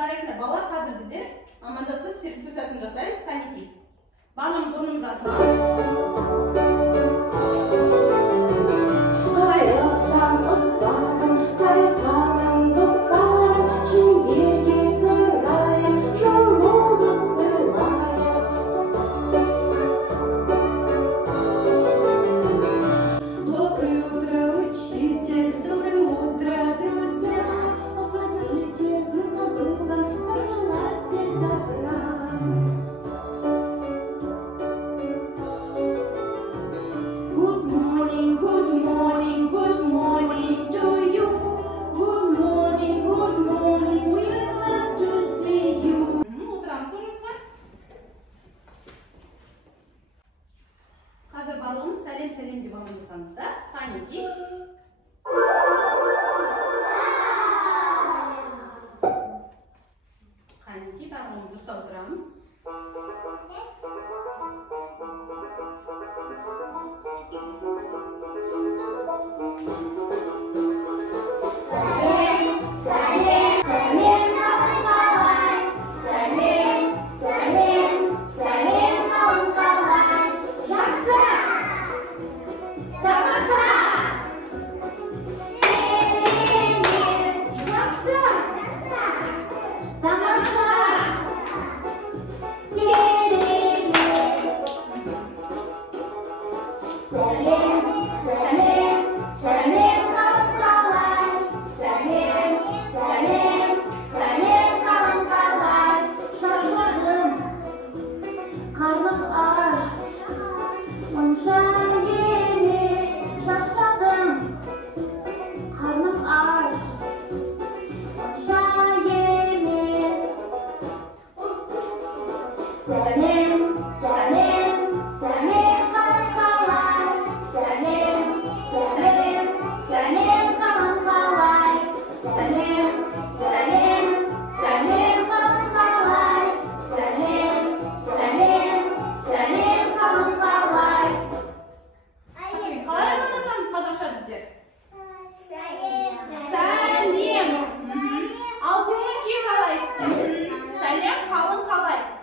жарайсыңдар. Балалар, қазір біздер амандасып серпілту сәтін жасаймыз. Қанекей. Барлығымыз орнымыздан тұрамыз. Қайраттан ұстазым, қайраттан достарым, шеңберге тұрайын, жолымды сырлайын. Доброе утро, учитель, доброе утро, друзья. Посмотрите друг на друга, пожелайте добра. Good morning, good morning, good morning to you. Good morning, we are glad to see you. Отырамыз орныңызға. Қазір барлығымыз сәлем деп амандасамыз да. Қанекей. Қанекей, барлығымыз дұрыстап отырамыз.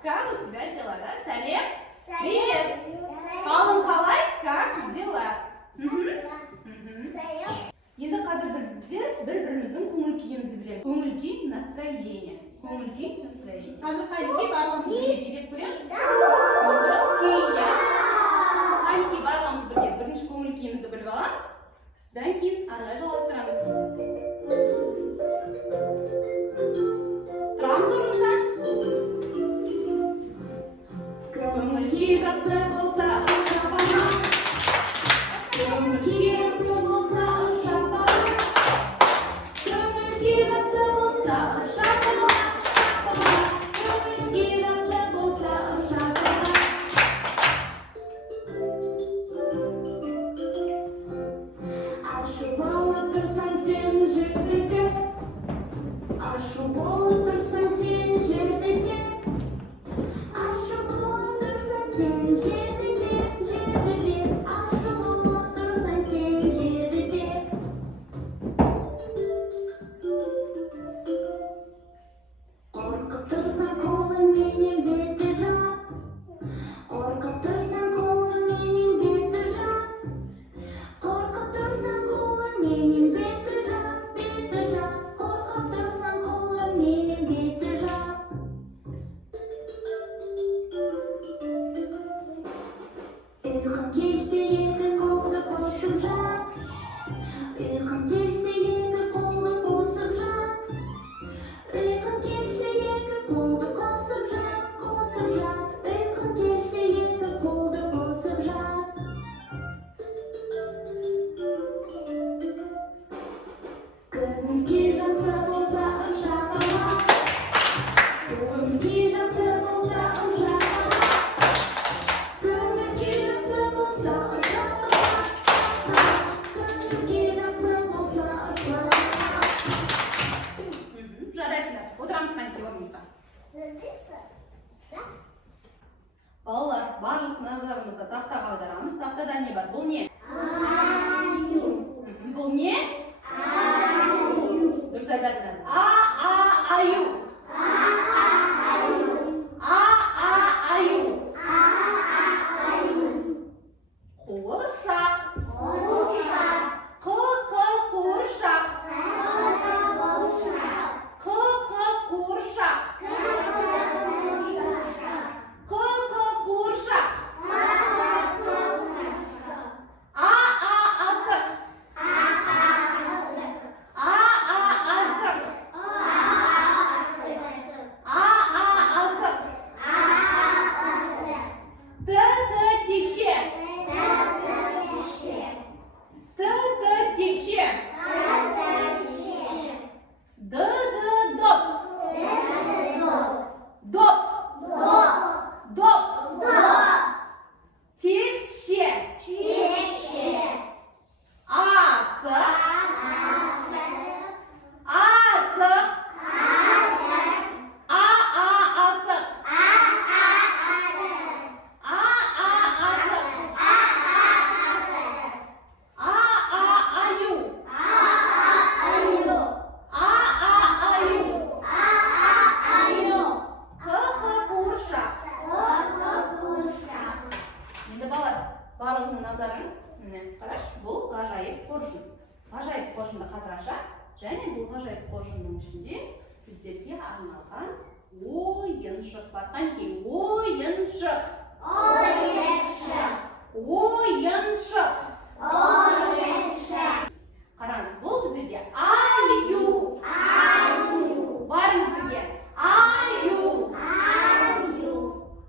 Как у тебя дела, да? Салем? Привет! Қалың қалай? Как дела? Енді қазір біздер бір-біріміздің көңіл күйімізді білеміз. Көңіл күй настроение. Көңіл күй настроение. Қазір Қанекей барлығымыз бірге билеп көреміз. Көңіл күй. Қанекей барлығымыз бірге бірінші көңіл күйімізді біліп аламыз. Содан кейін аралай жалғастырамыз. Тұрамыз орнымызда. Көңіл күй жақсы болса, ұшапана. Көңіл күй жақсы болса, ұшапана. Көңіл күй жақсы болса, ұшапана. Көңіл күй жақсы болса, ұшапана. Ашу болып тұрсаң сен жерде, ашу болып тұрсаң сен жерде. Sen жерде, ашу болып тұрсаң сен жерде. Қорқып тұрсаң қолыңменен бетті жап. Қорқып тұрсаң қолыңменен бетті жап. Қорқып тұрсаң қолыңменен бетті жап, бетті жап. Қорқып тұрсаң қолыңменен бетті жап. Ұйқым келсе екі қолды қосып жат. Ұйқым келсе екі қолды қосып жат. Ұйқым келсе екі қолды қосып жат, қосып жат. Ұйқым келсе екі қолды қосып жат. Көңіл күй жақсы болса, ұшапана. Көңіл күй жақсы болса, ұшапана. Көңіл күй жақсы болса, ұшапана. Көңіл күй жақсы болса, ұшапана. Жарайсыңдар. Отырамыз Қанекей орнымызға. Балалар, барлық назарымызды тақтаға аударамыз. Тақтада не бар? Бұл не? Аю. Бұл не? Аю. Дұрыс айтасыңдар. Аю. қоржын. Ғажайып қоржынды қазір ашады. Және бұл ғажайып қоржынның ішінде біздерге арналған ойыншық бар. Қанекей, ойыншық. Ойыншық. Ойыншық. Ойыншық. Қараңыз, бұл біздерге аю. Аю. Барыңыз бірге. Аю. Аю.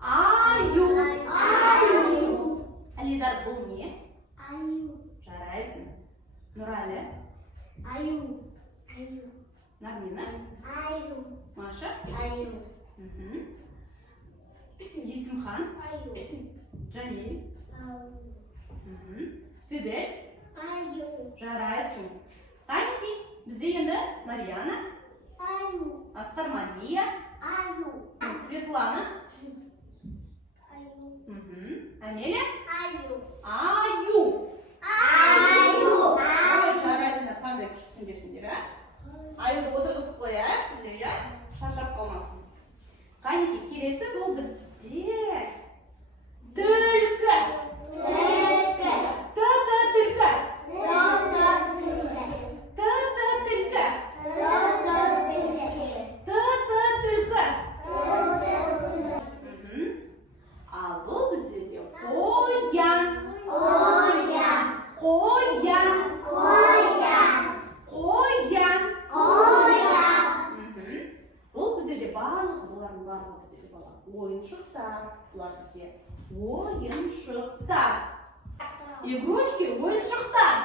Аю. Аю. Алидар, бұл не? Аю. Жарайсың. Нұрәлі. Аю. Аю. Нармина. Аю. Маша. Аю. Есімхан. Аю. Джамиль. Аю. Фидель. Аю. Жарайсың. Қанекей, бізде енді Марияна. Аю. Асқар Мария. Аю. Светлана. Аю. Амелия. Аю. Аю. Аю. Ой, жарайсыңдар, қандай күштісіңдерсіңдер, а? Аюды отырғызып қояйық, біздерге шаршап қалмасын. Қанекей, келесі бұл бізде түлкі. Түлкі. Т-т түлкі. Т-т түлкі. Т-т түлкі. Ал бұл біздерде қоян. Қоян. Қоян. Қоян. Қоян. Қоян. Бұл біздерде бұлардың барлығы біздерде бала. Ойыншықтар. Бұлар бізде ойыншықтар. Игрушки, ойыншықтар.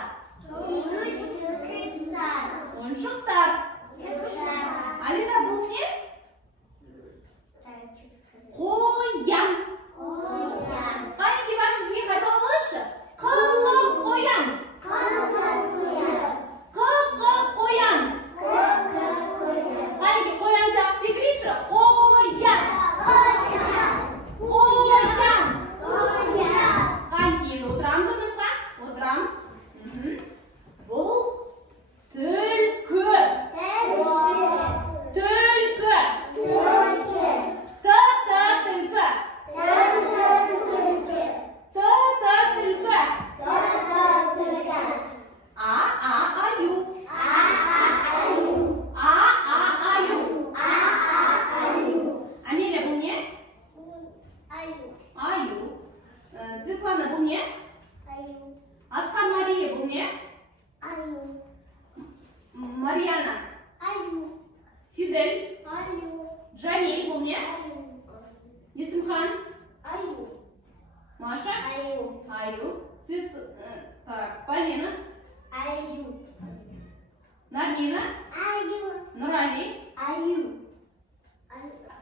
Ойыншықтар. Алина, бұл не? Қоян. Қанекей, барыңыз бірге қайталап алайықшы. Қоян. Қоян. Қанекей, қоян сияқты секірейші. Қоян. Қанекей, енді отырамыз орнымызға. Отырамыз. Бұл түлкі. Түлкі. Т-т түлкі. Т-т түлкі. А-а-аю. А-а-аю. Амелия, бұл не? Аю. Светлана, бұл не? Асқар Мария, бұл не? Марияна. Фидель. Джамиль, бұл не? Есімхан. Маша. Аю. Так, Полина. Нармина. Нұрали.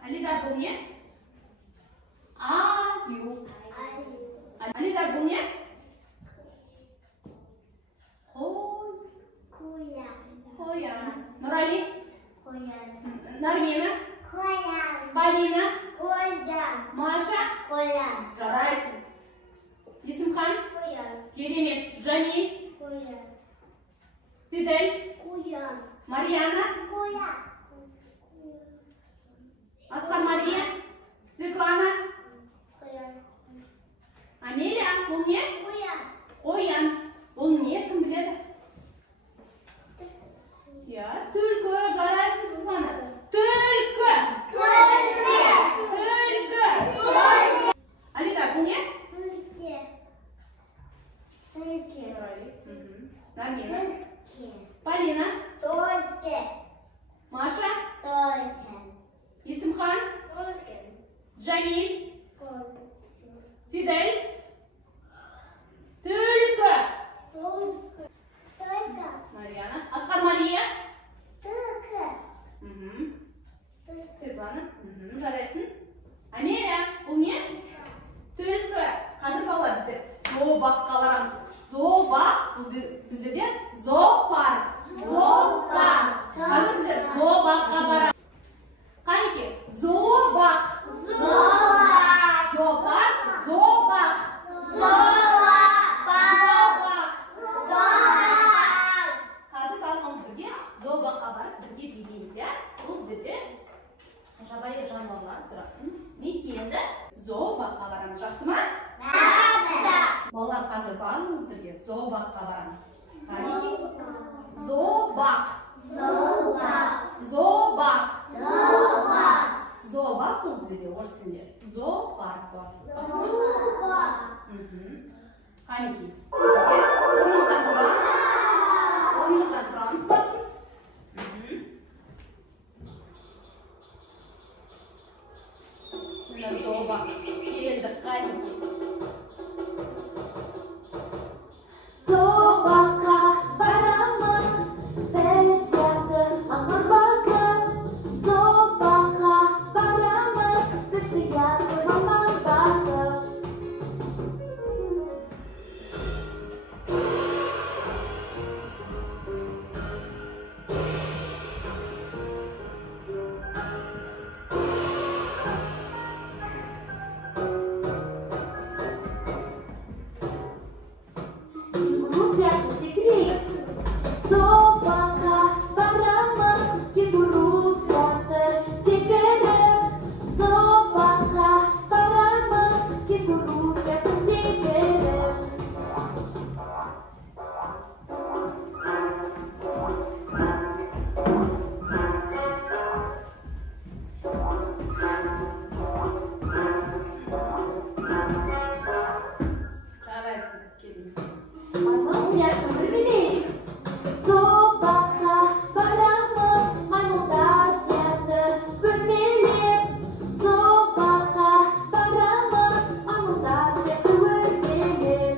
Алидар, бұл не? Аю. Алидар, бұл не? Қоян. Нұрали. Нармина. Полина. Маша. Жарайсың. Есімхан. Керемет. Джамиль. Фидель. Марияна. Асқар Мария. Светлана. Амелия, бұл не? Қоян. Бұл не? Кім біледі? Я, түлкі. Жарайсың, Светлана. Түлкі. Алида, бұл не? Нармина. Полина. Маша. Есімхан. Джамиль. Фидель. Түлкі. Марияна. Асқар Мария. Светлана. Жарайсың. Амелия, бұл не? Түлкі. Қазір балалар біздер зообаққа барамыз. Зообақ біздерде зоопарк. Қазір біздер зообаққа барамыз. Қанекей, зообақ. Зообақ. Қазір барлығымыз бірге зообаққа барып бірге билейміз, иә? Бұл біздерде жабайы жануарлар тұратын мекенді зообаққа барамыз. Жақсы ма? Балалар, қазір барлығымыз бірге зообаққа барамыз. Қанекей, бізде орыс тілінде? Зоопарк бар. Қанекей. Орнымыздан тұрамыз. Бақыз. Мына зообақ. Келдік, қанекей. Зообаққа барамыз, біз сияқты ақыр басып. Зообаққа барамыз, біз сияқты маман басып. Кенгуру сияқты секірейік. Зообаққа барамыз, кенгуру сияқты секіріп. Зообаққа барамыз, кенгуру сияқты секіріп. Жарайсың, келin. Маймыл сияқты үрмелейік. Зообаққа барамыз, маймылдар сияқты өрмелеп. Зообаққа барамыз, маймылдар сияқты өрмелеп.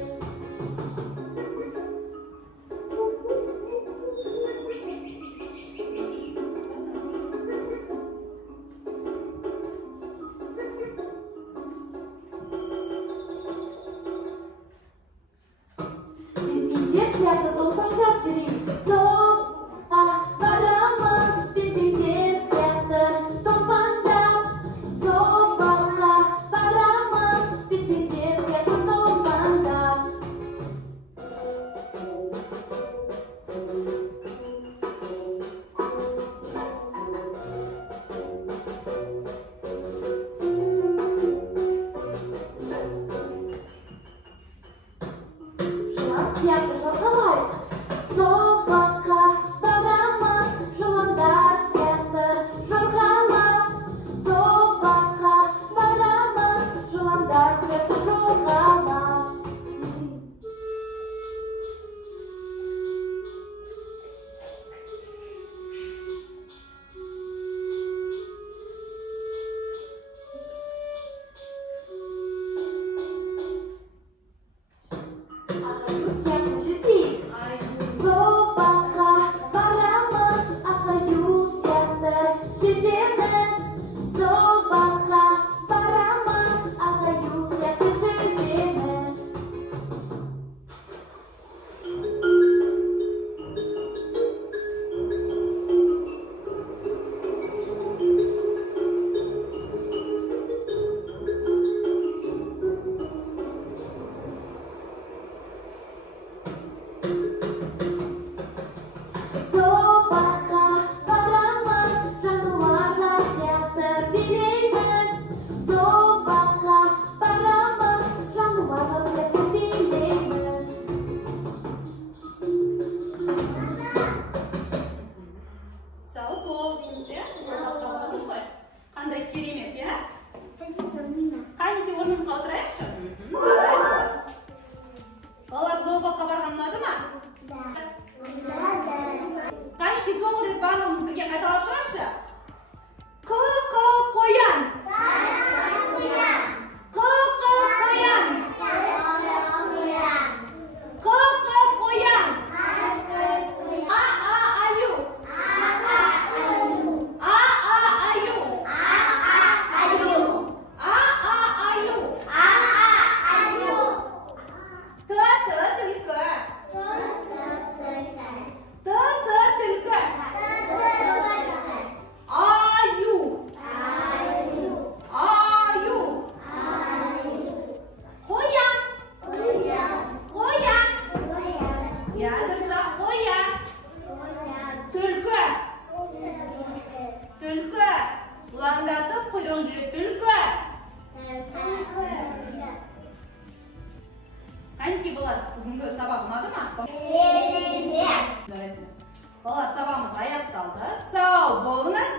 Пингвиндер сияқты толпаңдап жүрейік. Зообаққа барамыз, пингвиндер сияқты толпаңдап. Зообаққа барамыз, пингвиндер сияқты толпаңдап. Жылан сияқты жорғалайық. Зообаққа барамыз, жыландар сияқты жорғалап. Зообаққа барамыз, жыландар сияқты жорғалап. Ақаю сияқты жүзейік. Зообаққа барамыз, ақаю сияқты жүземіз. Зообаққа барамыз, ақаю сияқты жүземіз. Зообаққа барамыз, жануарлар сияқты билейміз. Зообаққа барамыз, жануарлар сияқты билейміз. Сау болдыңыз, иә? Зообаққа бардыңыз ғой. Қандай керемет, иә? Қанекей орнымызға отырайықшы. Жарайсың. Балалар, зообаққа барған ұнады ма? Қанекей соңғы рет барлығымыз бірге қайталап шығаршы. Қ-қ қоян. Қ-қ қоян. Қ-қ қоян. А-а-аю. А-а-аю. А-а-аю. Т-т түлкі. Т-т түлкі. Аю. Аю. Қоян. Қоян. Я дұрыс, қоян. Түлкі. Түлкі. Бұлаңдатып құйрығын жүреді. Түлкі. Қанекей балалар, бүгінгі сабақ ұнады ма? Балалар, сабағымыз аяқталды. Сау болыңыз.